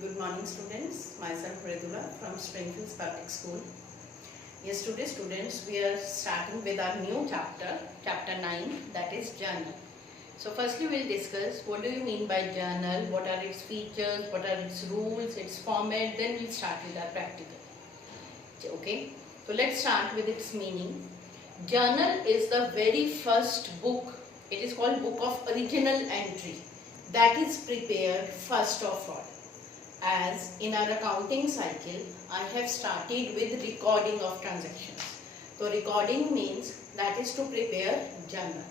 Good morning students, myself Redula from Springfield Public School. Yes, today students we are starting with our new chapter, chapter 9, that is journal. So firstly we will discuss what do you mean by journal, what are its features, what are its rules, its format, then we will start with our practical. Okay, so let's start with its meaning. Journal is the very first book, it is called book of original entry, that is prepared first of all. As in our accounting cycle, I have started with recording of transactions. So recording means that is to prepare journal.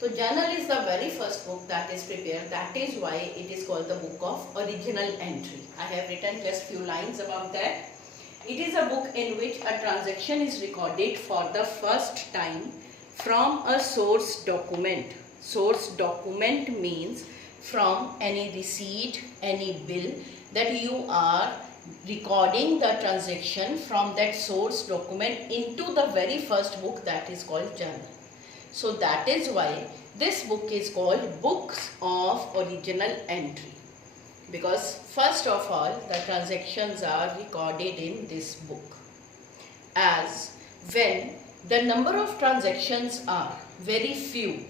So journal is the very first book that is prepared. That is why it is called the book of original entry. I have written just few lines about that. It is a book in which a transaction is recorded for the first time from a source document. Source document means from any receipt, any bill, that you are recording the transaction from that source document into the very first book, that is called journal. So that is why this book is called books of original entry, because first of all the transactions are recorded in this book. As when the number of transactions are very few,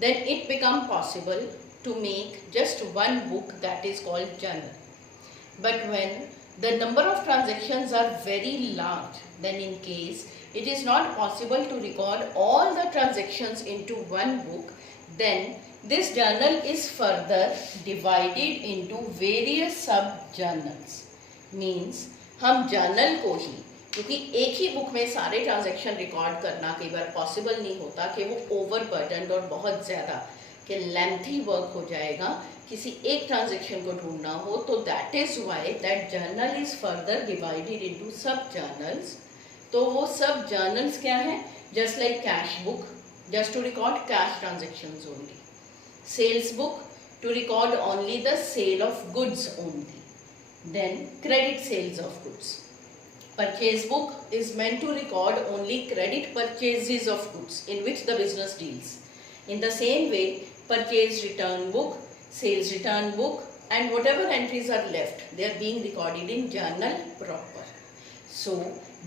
then it becomes possible to make just one book, that is called journal. But when the number of transactions are very large, then in case it is not possible to record all the transactions into one book, then this journal is further divided into various sub journals. Means हम journal को ही, क्योंकि एक ही book में सारे transaction record करना कई बार possible नहीं होता कि वो ओवरबर्डन्ड और बहुत ज़्यादा कि लेंथी वर्क हो जाएगा किसी एक ट्रांजेक्शन को ढूंढना हो, तो that is why that journal is further divided into sub journals. तो वो सब जर्नल्स क्या है? Just like cash book, just to record cash transactions only. Sales book, to record only the sale of goods only. Then credit sales of goods. Purchase book is meant to record only credit purchases of goods in which the business deals. In the same way, purchase return book, sales return book, and whatever entries are left, they are being recorded in journal proper. So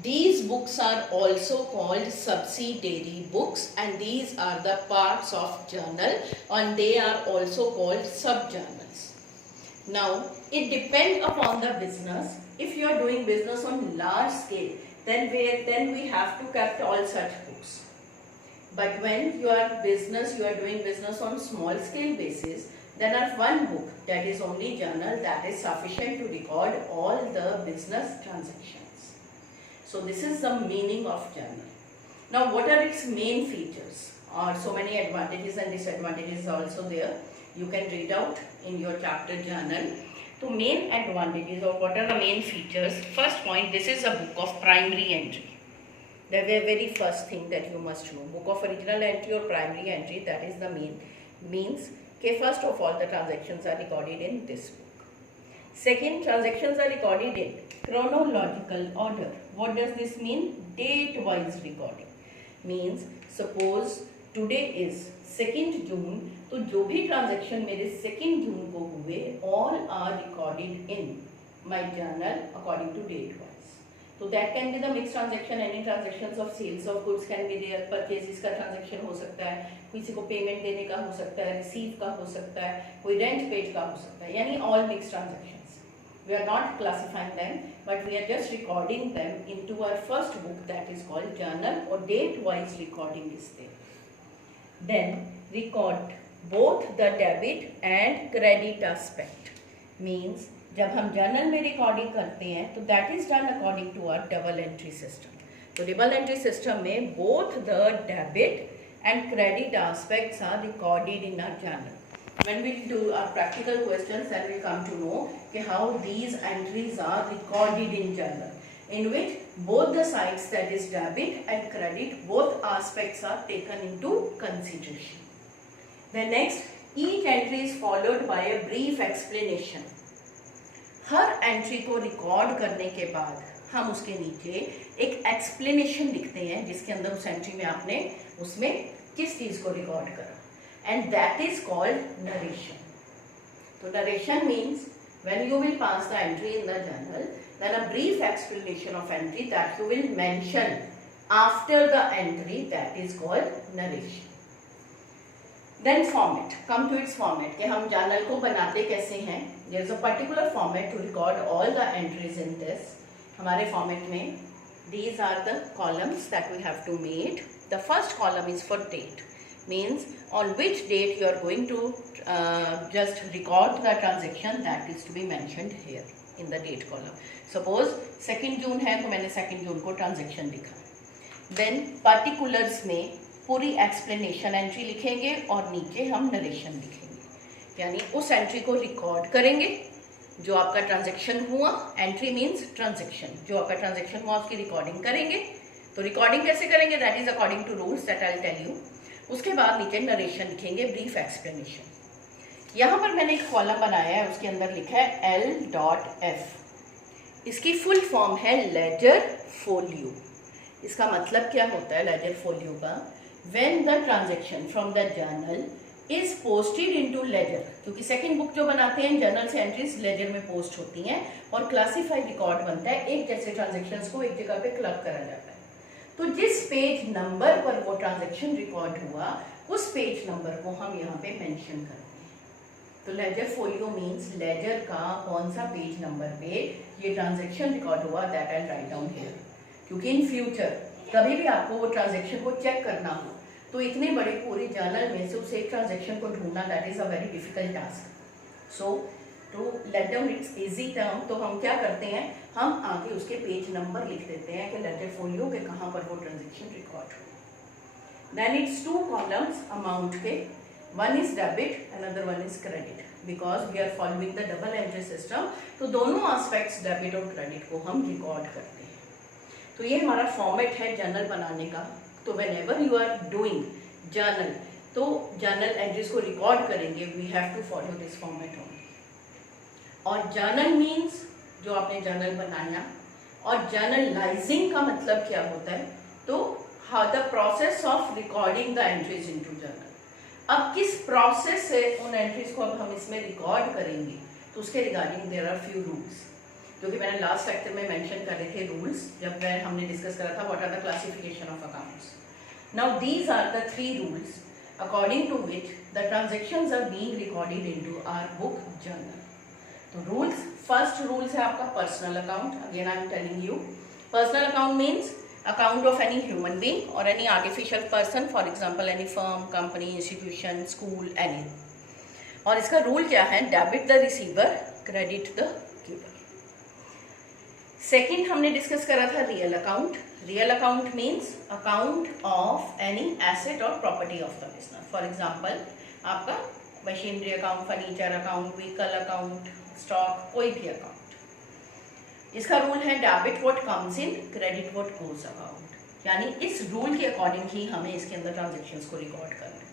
these books are also called subsidiary books, and these are the parts of journal, and they are also called sub-journals. Now it depends upon the business. If you are doing business on large scale, then we have to keep all such books. But when you are doing business on small scale basis, then our one book, that is only journal, that is sufficient to record all the business transactions. So this is the meaning of journal. Now what are its main features? So many advantages and disadvantages also there. You can read out in your chapter journal. So main advantages, or what are the main features? First point, this is a book of primary entry. The very first thing that you must know, book of original entry or primary entry, that is the means okay, first of all the transactions are recorded in this book. Second, transactions are recorded in chronological order. What does this mean? Date wise recording. Means suppose today is 2nd June, तो जो भी transaction मेरे 2nd जून को हुए, all are recorded in my journal according to date wise. So that can be the mixed transaction. Any transactions of sales of goods can be there. Purchases का transaction हो सकता है, किसी को पेमेंट देने का हो सकता है, रिसीव का हो सकता है, कोई रेंट पेड का हो सकता है, यानी all mixed transactions. We are not classifying them, but we are just recording them into our first book, that is called journal, or date wise recording is there. Then record both the debit and credit aspect. Means जब हम journal में recording करते हैं तो that is done according to our double entry system. तो double entry system में both the debit and credit aspects are recorded in our journal. When we do our practical questions, then we come to know how these entries are recorded in journal, in which both the sides, that is debit and credit, both aspects are taken into consideration. The next, each entry is followed by a brief explanation. Her entry को record करने के बाद हम उसके नीचे एक explanation लिखते हैं, जिसके अंदर उस एंट्री में आपने उसमें किस चीज़ को रिकॉर्ड करा, and that is called narration. So narration means when you will pass the entry in the journal, then a brief explanation of entry that you will mention after the entry, that is called narration. Then format, come to its format कि हम journal को बनाते कैसे हैं. There is a particular format to record all the entries in this. हमारे format में these are the columns that we have to make. The first column is for date, means on which date you are going to just record the transaction, that is to be mentioned here in the date column. Suppose 2 June है तो मैंने 2 June को transaction लिखा. Then particulars में पूरी explanation entry लिखेंगे और नीचे हम नरेशन लिखेंगे, यानी उस एंट्री को रिकॉर्ड करेंगे जो आपका ट्रांजैक्शन हुआ. एंट्री मीन्स ट्रांजैक्शन, जो आपका ट्रांजैक्शन हुआ उसकी रिकॉर्डिंग करेंगे. तो रिकॉर्डिंग कैसे करेंगे, that is according to rules that I will tell you. उसके बाद नीचे नरेशन लिखेंगे, ब्रीफ एक्सप्लेनेशन. यहाँ पर मैंने एक कॉलम बनाया है, उसके अंदर लिखा है L.F. इसकी फुल फॉर्म है लेजर फोलियो. इसका मतलब क्या होता है लेजर फोलियो का, when the transaction from the journal is posted into ledger, क्योंकि सेकंड बुक जो बनाते हैं जर्नल से एंट्रीज लेजर में पोस्ट होती हैं और क्लासिफाइड रिकॉर्ड बनता है. एक जैसे ट्रांजैक्शंस को एक जगह पे क्लब करा जाता है. तो जिस पेज नंबर पर वो ट्रांजैक्शन रिकॉर्ड हुआ उस पेज नंबर को हम यहाँ पे मेंशन करते हैं. तो लेजर फोलियो मीन्स लेजर का कौन सा पेज नंबर पे ये ट्रांजैक्शन रिकॉर्ड हुआ, that I write down here. क्योंकि इन फ्यूचर कभी भी आपको वो ट्रांजैक्शन को चेक करना हो तो इतने बड़े पूरे जर्नल में से उस एक ट्रांजैक्शन को ढूंढना, that is a very difficult task. So to let down its easy term, तो हम क्या करते हैं, हम आगे उसके पेज नंबर लिख देते हैं कि लेजर फोलियो के कहाँ पर वो ट्रांजैक्शन रिकॉर्ड हो. देन इट्स 2 कॉलम्स अमाउंट के, one is debit another one is credit, because we are following the double entry system. तो दोनों एस्पेक्ट्स डेबिट और क्रेडिट को हम रिकॉर्ड करते हैं. तो ये हमारा फॉर्मेट है जर्नल बनाने का. तो whenever you are doing journal, तो जर्नल एंट्रीज को रिकॉर्ड करेंगे, we have to follow this format only. और जर्नल मीन्स जो आपने जर्नल बनाया, और जर्नलाइजिंग का मतलब क्या होता है, तो how the process of recording the entries into journal. अब किस प्रोसेस से उन एंट्रीज को अब हम इसमें रिकॉर्ड करेंगे, तो उसके regarding there are few rules जो कि मैंने लास्ट लेक्चर में मेंशन करे थे. रूल्स जब हमने डिस्कस करा था what are the classification of accounts. Now these are the 3 rules according to which the transactions are being recorded into our book journal. तो रूल्स, फर्स्ट रूल्स है आपका personal account. Again I am telling you, personal account means account of any human being और any artificial person, for example any firm, company, institution, school, any. और इसका rule क्या है, debit the receiver, credit the giver. Second हमने discuss करा था real account. Real account means account of any asset और property of the business. For example आपका machinery account, furniture account, vehicle account, stock, कोई भी account. इसका rule है debit what comes in, credit what goes account. यानी इस rule के according ही हमें इसके अंदर ट्रांजेक्शन्स को रिकॉर्ड करना है.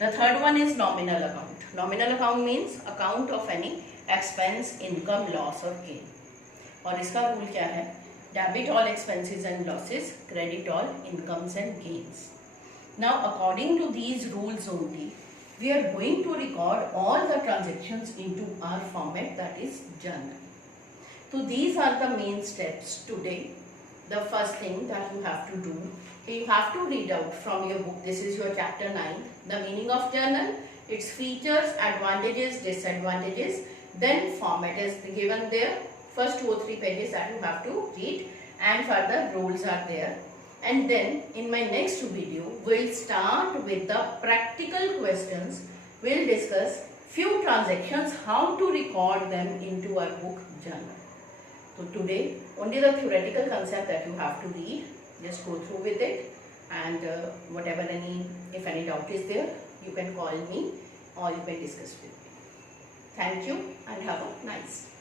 The third one is nominal account. Nominal account means account of any expense, income, loss और गेन. और इसका रूल क्या है, debit all expenses and losses, credit all incomes and gains. Now according to these rules only we are going to record all the transactions into our format, that is journal. So these are the main steps today. The first thing that you have to do, you have to read out from your book. This is your chapter 9, the meaning of journal, its features, advantages, disadvantages. Then format is given there. First 2 or 3 pages that you have to read, and further rules are there. And then in my next video, we'll start with the practical questions. We'll discuss few transactions, how to record them into our book journal. So today only the theoretical concept that you have to read, just go through with it, and whatever if any doubt is there, you can call me or you can discuss with me. Thank you and have a nice day.